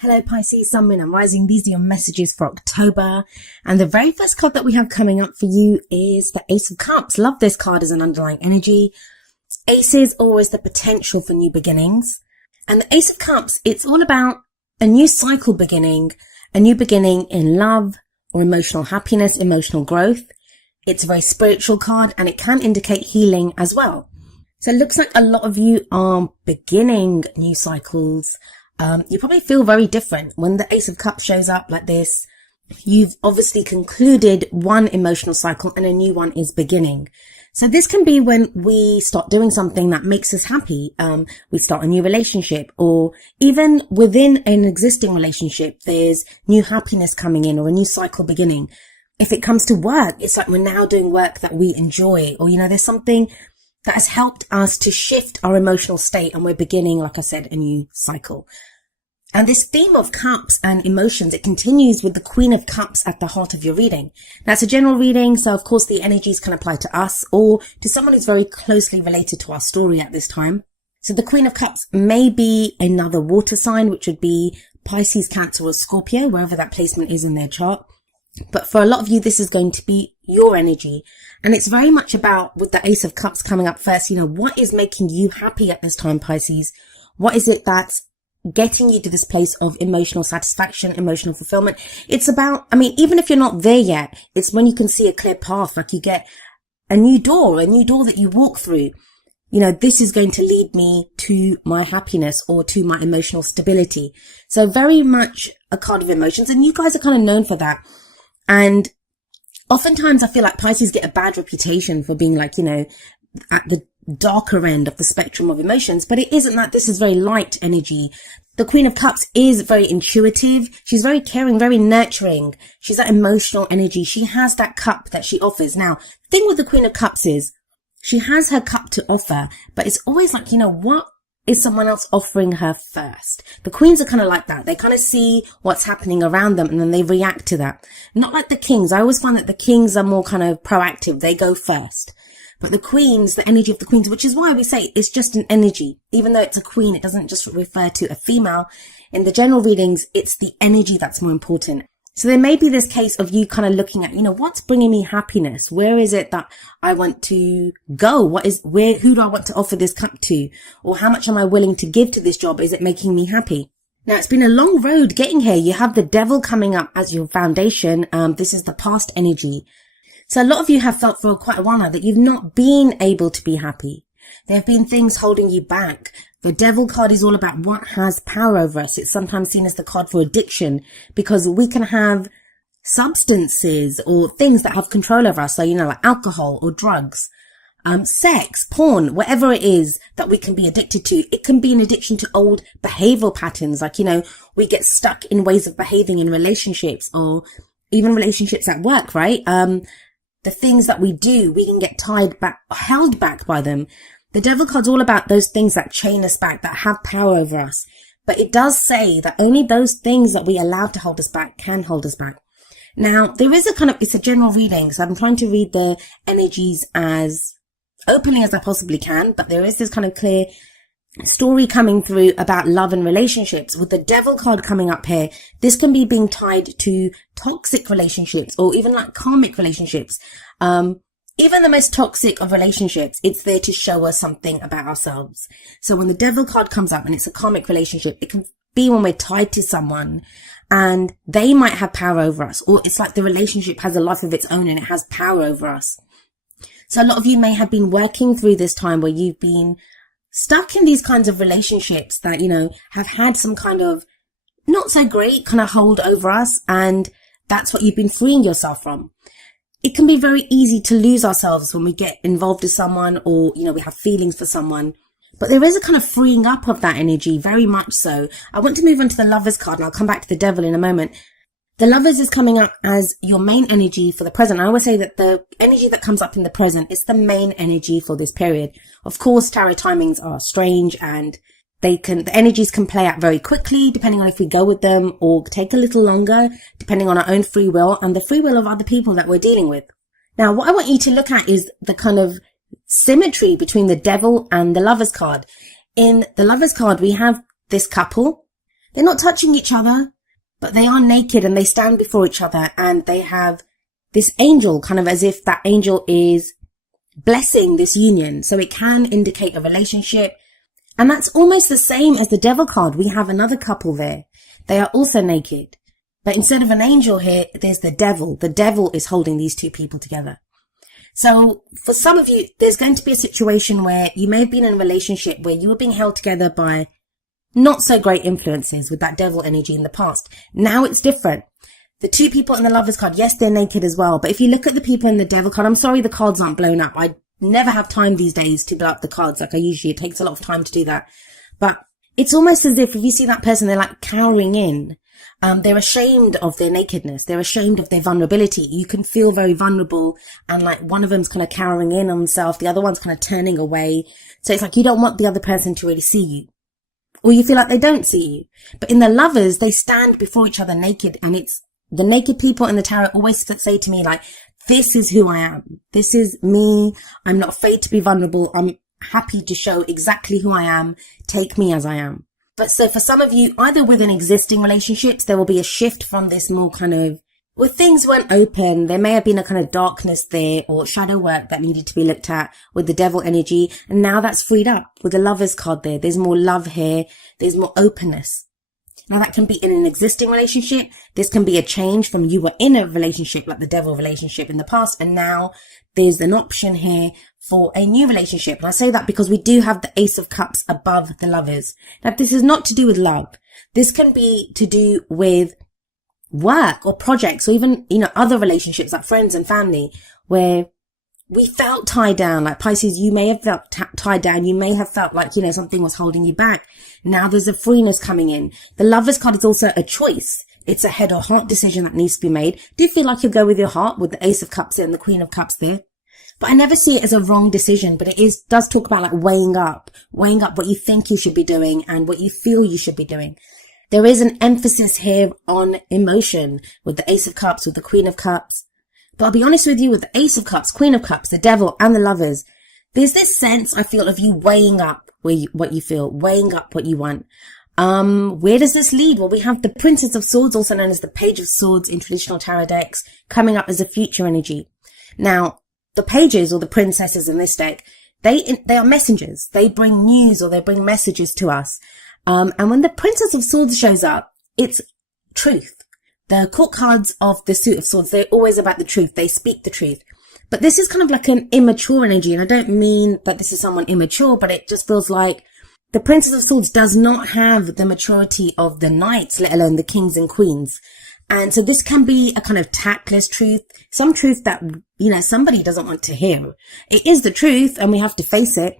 Hello Pisces, Sun, Moon and Rising. These are your messages for October. And the very first card that we have coming up for you is the Ace of Cups. Love this card as an underlying energy. Ace is always the potential for new beginnings. And the Ace of Cups, it's all about a new cycle beginning, a new beginning in love or emotional happiness, emotional growth. It's a very spiritual card and it can indicate healing as well. So it looks like a lot of you are beginning new cycles. You probably feel very different when the Ace of Cups shows up like this. You've obviously concluded one emotional cycle and a new one is beginning. So this can be when we start doing something that makes us happy. We start a new relationship, or even within an existing relationship, there's new happiness coming in or a new cycle beginning. If it comes to work, it's like we're now doing work that we enjoy, or, there's something that has helped us to shift our emotional state and we're beginning, like I said, a new cycle. And this theme of cups and emotions, it continues with the Queen of Cups at the heart of your reading. That's a general reading, so of course the energies can apply to us or to someone who's very closely related to our story at this time. So the Queen of Cups may be another water sign, which would be Pisces, Cancer or Scorpio, wherever that placement is in their chart. But for a lot of you, this is going to be your energy. And it's very much about, with the Ace of Cups coming up first, what is making you happy at this time, Pisces? What is it that's getting you to this place of emotional satisfaction, emotional fulfillment? It's about, even if you're not there yet, it's when you can see a clear path, like you get a new door that you walk through. This is going to lead me to my happiness or to my emotional stability. So very much a card of emotions, and you guys are kind of known for that. And oftentimes I feel like Pisces get a bad reputation for being like, at the darker end of the spectrum of emotions, but it isn't that. This is very light energy. The Queen of Cups is very intuitive. She's very caring, very nurturing. She's that emotional energy. She has that cup that she offers. Now, the thing with the Queen of Cups is she has her cup to offer, but it's always like, what is someone else offering her first? The queens are kind of like that. They kind of see what's happening around them and then they react to that. Not like the kings. I always find that the kings are more kind of proactive. They go first. But the queens, the energy of the queens, which is why we say it's just an energy. Even though it's a queen, it doesn't just refer to a female. In the general readings, it's the energy that's more important. So there may be this case of you kind of looking at, what's bringing me happiness? Where is it that I want to go? Who do I want to offer this cup to? Or how much am I willing to give to this job? Is it making me happy? Now, it's been a long road getting here. You have the Devil coming up as your foundation. This is the past energy. So a lot of you have felt for quite a while now that you've not been able to be happy. There have been things holding you back. The Devil card is all about what has power over us. It's sometimes seen as the card for addiction because we can have substances or things that have control over us. So, like alcohol or drugs, sex, porn, whatever it is that we can be addicted to. It can be an addiction to old behavioral patterns. Like, we get stuck in ways of behaving in relationships or even relationships at work, right? The things that we do, we can get held back by them. The Devil card's all about those things that chain us back, that have power over us. But it does say that only those things that we allow to hold us back can hold us back. Now, there is it's a general reading, so I'm trying to read the energies as openly as I possibly can, but there is this kind of clear story coming through about love and relationships. With the Devil card coming up here, this can be being tied to toxic relationships or even like karmic relationships. Even the most toxic of relationships, it's there to show us something about ourselves. So when the Devil card comes up and it's a karmic relationship, it can be when we're tied to someone and they might have power over us, or it's like the relationship has a life of its own and it has power over us. So a lot of you may have been working through this time where you've been stuck in these kinds of relationships that, have had some kind of not so great kind of hold over us. And that's what you've been freeing yourself from. It can be very easy to lose ourselves when we get involved with someone or, we have feelings for someone. But there is a kind of freeing up of that energy, very much so. I want to move on to the Lovers card and I'll come back to the Devil in a moment. The Lovers is coming up as your main energy for the present. I always say that the energy that comes up in the present is the main energy for this period. Of course, tarot timings are strange and the energies can play out very quickly depending on if we go with them, or take a little longer depending on our own free will and the free will of other people that we're dealing with. Now, what I want you to look at is the kind of symmetry between the Devil and the Lovers card. In the Lovers card, we have this couple. They're not touching each other, but they are naked and they stand before each other, and they have this angel, kind of as if that angel is blessing this union. So it can indicate a relationship. And that's almost the same as the devil card. We have another couple there. They are also naked. But instead of an angel here, there's the devil. The devil is holding these two people together. So for some of you, there's going to be a situation where you may have been in a relationship where you were being held together by not so great influences with that devil energy in the past. Now it's different. The two people in the Lovers card, yes, they're naked as well. But if you look at the people in the devil card, I'm sorry the cards aren't blown up. I never have time these days to blow up the cards like I usually. It takes a lot of time to do that. But it's almost as if you see that person, they're like cowering in. They're ashamed of their nakedness. They're ashamed of their vulnerability. You can feel very vulnerable, and like one of them's kind of cowering in on themselves. The other one's kind of turning away. So it's like you don't want the other person to really see you, or you feel like they don't see you. But in the Lovers, they stand before each other naked, and it's the naked people in the tarot always say to me, like, this is who I am. This is me. I'm not afraid to be vulnerable. I'm happy to show exactly who I am. Take me as I am. But so for some of you, either within existing relationships, there will be a shift from this more kind of, where things weren't open, there may have been a kind of darkness there or shadow work that needed to be looked at with the devil energy. And now that's freed up with the Lovers card there. There's more love here. There's more openness. Now that can be in an existing relationship. This can be a change from you were in a relationship like the devil relationship in the past, and now there's an option here for a new relationship. And I say that because we do have the Ace of Cups above the Lovers. Now this is not to do with love. This can be to do with work or projects, or even, other relationships like friends and family, where we felt tied down. Like Pisces, you may have felt tied down. You may have felt like, something was holding you back. Now there's a freeness coming in. The Lovers card is also a choice. It's a head or heart decision that needs to be made. Do you feel like you go with your heart with the Ace of Cups there and the Queen of Cups there? But I never see it as a wrong decision, but does talk about like weighing up what you think you should be doing and what you feel you should be doing. There is an emphasis here on emotion with the Ace of Cups, with the Queen of Cups. But I'll be honest with you, with the Ace of Cups, Queen of Cups, the Devil and the Lovers, there's this sense, I feel, of you weighing up what you feel, weighing up what you want. Where does this lead? Well, we have the Princess of Swords, also known as the Page of Swords in traditional tarot decks, coming up as a future energy. Now, the pages or the princesses in this deck, they are messengers. They bring news or they bring messages to us. And when the Princess of Swords shows up, it's truth. The court cards of the Suit of Swords, they're always about the truth. They speak the truth. But this is kind of like an immature energy. And I don't mean that this is someone immature, but it just feels like the Princess of Swords does not have the maturity of the knights, let alone the kings and queens. And so this can be a kind of tactless truth, some truth that, somebody doesn't want to hear. It is the truth and we have to face it.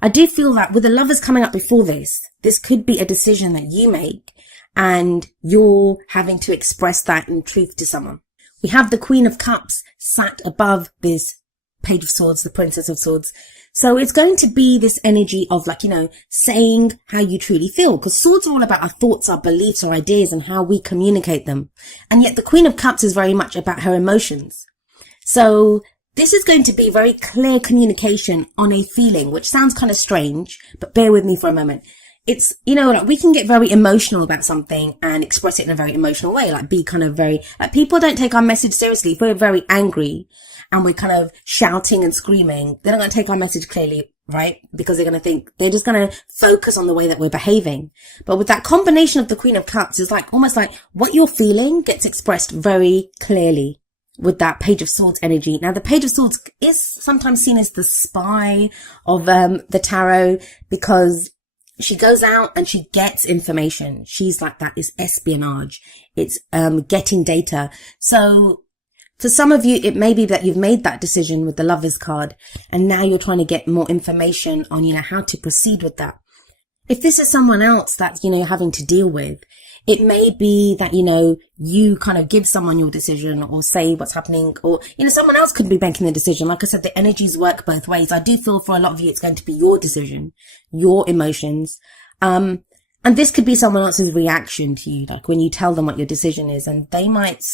I do feel that with the Lovers coming up before this could be a decision that you make and you're having to express that in truth to someone. We have the Queen of Cups sat above this Page of Swords, the Princess of Swords. So it's going to be this energy of saying how you truly feel, because swords are all about our thoughts, our beliefs, our ideas and how we communicate them. And yet the Queen of Cups is very much about her emotions. So this is going to be very clear communication on a feeling, which sounds kind of strange, but bear with me for a moment. It's, we can get very emotional about something and express it in a very emotional way, be kind of very, people don't take our message seriously. If we're very angry and we're kind of shouting and screaming, they're not going to take our message clearly, right? Because they're going to think, they're just going to focus on the way that we're behaving. But with that combination of the Queen of Cups, it's almost like what you're feeling gets expressed very clearly with that Page of Swords energy. Now, the Page of Swords is sometimes seen as the spy of the tarot, because she goes out and she gets information. She's like that. It's espionage. It's getting data. So for some of you, it may be that you've made that decision with the Lovers card and now you're trying to get more information on, how to proceed with that. If this is someone else that, you're having to deal with, it may be that, you kind of give someone your decision or say what's happening, or, someone else could be making the decision. Like I said, the energies work both ways. I do feel for a lot of you, it's going to be your decision, your emotions. And this could be someone else's reaction to you, like when you tell them what your decision is, and they might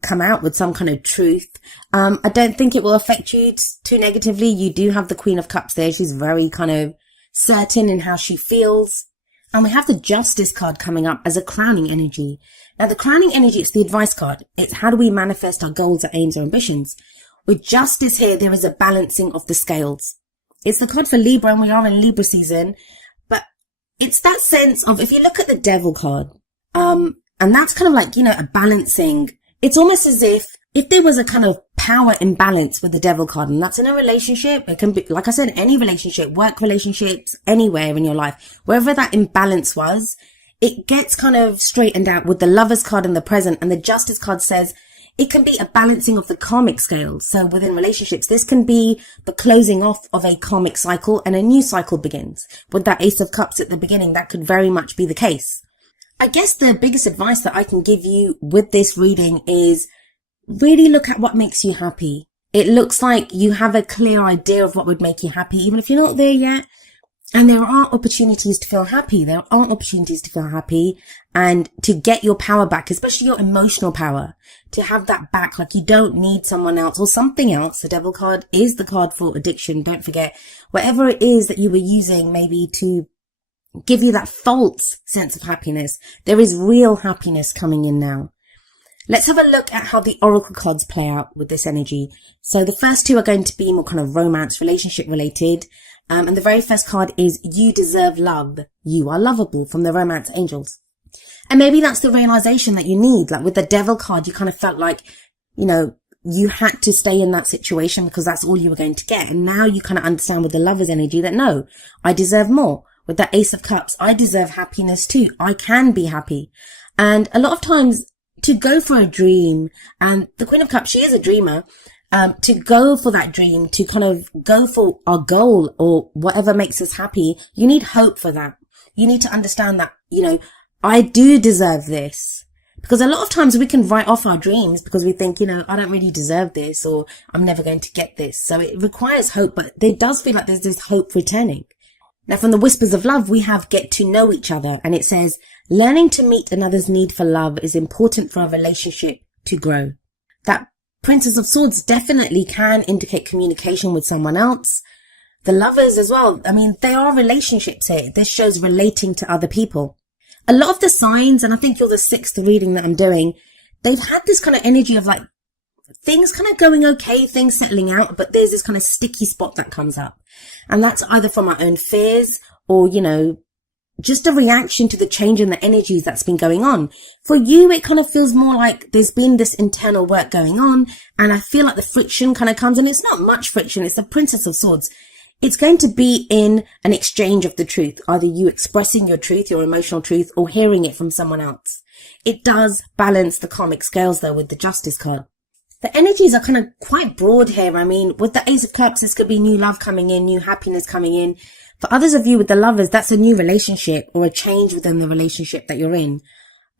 come out with some kind of truth. I don't think it will affect you too negatively. You do have the Queen of Cups there. She's very kind of certain in how she feels. And we have the Justice card coming up as a crowning energy. Now, the crowning energy, it's the advice card. It's how do we manifest our goals, our aims, our ambitions. With Justice here, there is a balancing of the scales. It's the card for Libra, and we are in Libra season. But it's that sense of, if you look at the Devil card, and that's kind of like, a balancing. It's almost as if there was a kind of power imbalance with the Devil card, and that's in a relationship. It can be, like I said, any relationship, work relationships, anywhere in your life, wherever that imbalance was, it gets kind of straightened out with the Lovers card in the present, and the Justice card says it can be a balancing of the karmic scales. So within relationships, this can be the closing off of a karmic cycle and a new cycle begins. With that Ace of Cups at the beginning, that could very much be the case. I guess the biggest advice that I can give you with this reading is really look at what makes you happy. It looks like you have a clear idea of what would make you happy, even if you're not there yet. And there are opportunities to feel happy. There are opportunities to feel happy and to get your power back, especially your emotional power, to have that back. Like, you don't need someone else or something else. The Devil card is the card for addiction. Don't forget, whatever it is that you were using maybe to give you that false sense of happiness, there is real happiness coming in now. Let's have a look at how the oracle cards play out with this energy. So the first two are going to be more kind of romance, relationship related. And the very first card is You Deserve Love. You are lovable, from the Romance Angels. And maybe that's the realization that you need. Like with the Devil card, you kind of felt like, you had to stay in that situation because that's all you were going to get. And now you kind of understand with the Lover's energy that no, I deserve more. With that Ace of Cups, I deserve happiness too. I can be happy. And a lot of times, to go for a dream, and the Queen of Cups, she is a dreamer, to go for that dream, to kind of go for our goal or whatever makes us happy, you need hope for that. You need to understand that, I do deserve this. Because a lot of times we can write off our dreams because we think, I don't really deserve this, or I'm never going to get this. So it requires hope, but it does feel like there's this hope returning. Now, from the Whispers of Love, we have Get to Know Each Other, and it says, learning to meet another's need for love is important for a relationship to grow. That Princess of Swords definitely can indicate communication with someone else. The Lovers as well. I mean, they are relationships here. This shows relating to other people. A lot of the signs, and I think you're the sixth reading that I'm doing, they've had this kind of energy of like things kind of going okay, things settling out, but there's this kind of sticky spot that comes up. And that's either from our own fears or, just a reaction to the change in the energies that's been going on. For you, it kind of feels more like there's been this internal work going on, and I feel like the friction kind of comes, and it's not much friction. It's the Princess of Swords. It's going to be in an exchange of the truth, either you expressing your truth, your emotional truth, or hearing it from someone else. It does balance the karmic scales though with the Justice card. The energies are kind of quite broad here. I mean, with the Ace of Cups, this could be new love coming in, new happiness coming in. For others of you with the Lovers, that's a new relationship or a change within the relationship that you're in.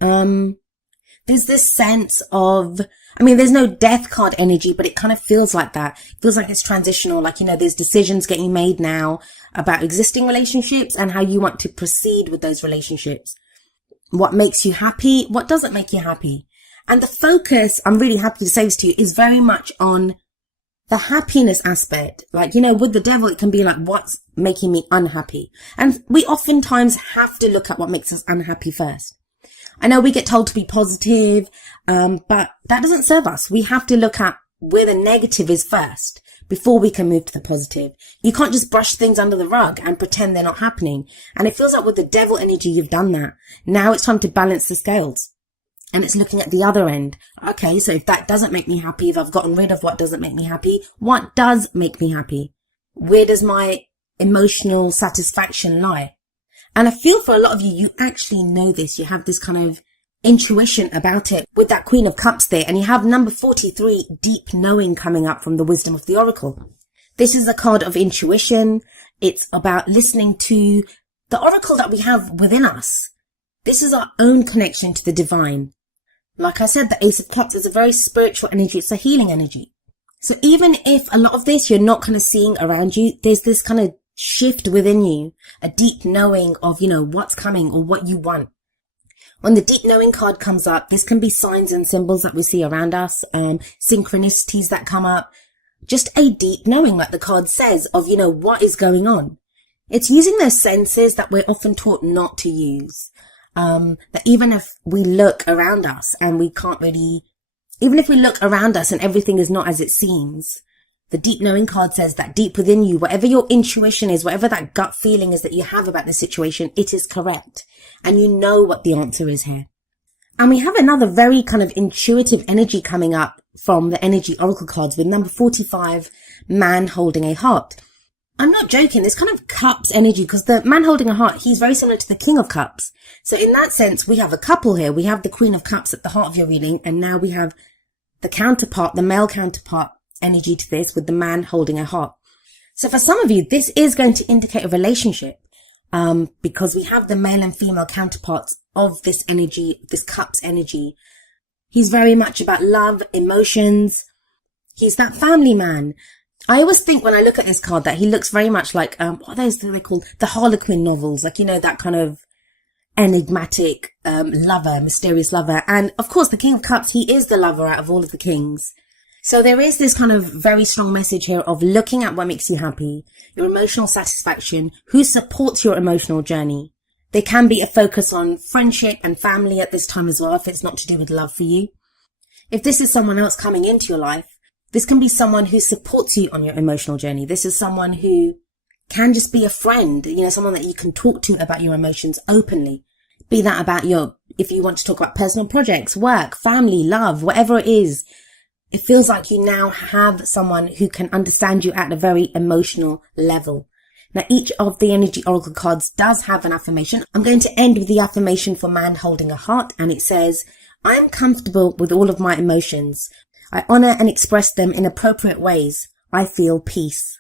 There's this sense of, there's no death card energy, but it kind of feels like that. It feels like it's transitional, like, there's decisions getting made now about existing relationships and how you want to proceed with those relationships. What makes you happy? What doesn't make you happy? And the focus, I'm really happy to say this to you, is very much on the happiness aspect. Like, with the Devil, it can be like, what's making me unhappy? And we oftentimes have to look at what makes us unhappy first. I know we get told to be positive, but that doesn't serve us. We have to look at where the negative is first before we can move to the positive. You can't just brush things under the rug and pretend they're not happening. And it feels like with the Devil energy, you've done that. Now it's time to balance the scales. And it's looking at the other end. Okay, so if that doesn't make me happy, if I've gotten rid of what doesn't make me happy, what does make me happy? Where does my emotional satisfaction lie? And I feel for a lot of you, you actually know this. You have this kind of intuition about it with that Queen of Cups there. And you have number 43, deep knowing, coming up from the Wisdom of the Oracle. This is a card of intuition. It's about listening to the oracle that we have within us. This is our own connection to the divine. Like I said, the Ace of Cups is a very spiritual energy. It's a healing energy. So even if a lot of this you're not kind of seeing around you, there's this kind of shift within you, a deep knowing of, what's coming or what you want. When the deep knowing card comes up, this can be signs and symbols that we see around us, synchronicities that come up, just a deep knowing, like the card says, of, what is going on. It's using those senses that we're often taught not to use. That even if we look around us and we can't really, even if we look around us and everything is not as it seems, the deep knowing card says that deep within you, whatever your intuition is, whatever that gut feeling is that you have about the situation, it is correct. And you know what the answer is here. And we have another very kind of intuitive energy coming up from the energy oracle cards with number 45, man holding a heart. I'm not joking. This kind of cups energy, because the man holding a heart, he's very similar to the king of cups. So in that sense, we have a couple here. We have the queen of cups at the heart of your reading. And now we have the counterpart, the male counterpart energy to this with the man holding a heart. So for some of you, this is going to indicate a relationship, because we have the male and female counterparts of this energy, this cups energy. He's very much about love, emotions. He's that family man. I always think when I look at this card that he looks very much like, what are those they're called? The Harlequin novels. Like, you know, that kind of enigmatic, lover, mysterious lover. And of course, the King of Cups, he is the lover out of all of the kings. So there is this kind of very strong message here of looking at what makes you happy, your emotional satisfaction, who supports your emotional journey. There can be a focus on friendship and family at this time as well, if it's not to do with love for you. If this is someone else coming into your life, this can be someone who supports you on your emotional journey. This is someone who can just be a friend, you know, someone that you can talk to about your emotions openly. Be that about if you want to talk about personal projects, work, family, love, whatever it is. It feels like you now have someone who can understand you at a very emotional level. Now, each of the energy oracle cards does have an affirmation. I'm going to end with the affirmation for man holding a heart, and it says, I am comfortable with all of my emotions. I honor and express them in appropriate ways. I feel peace.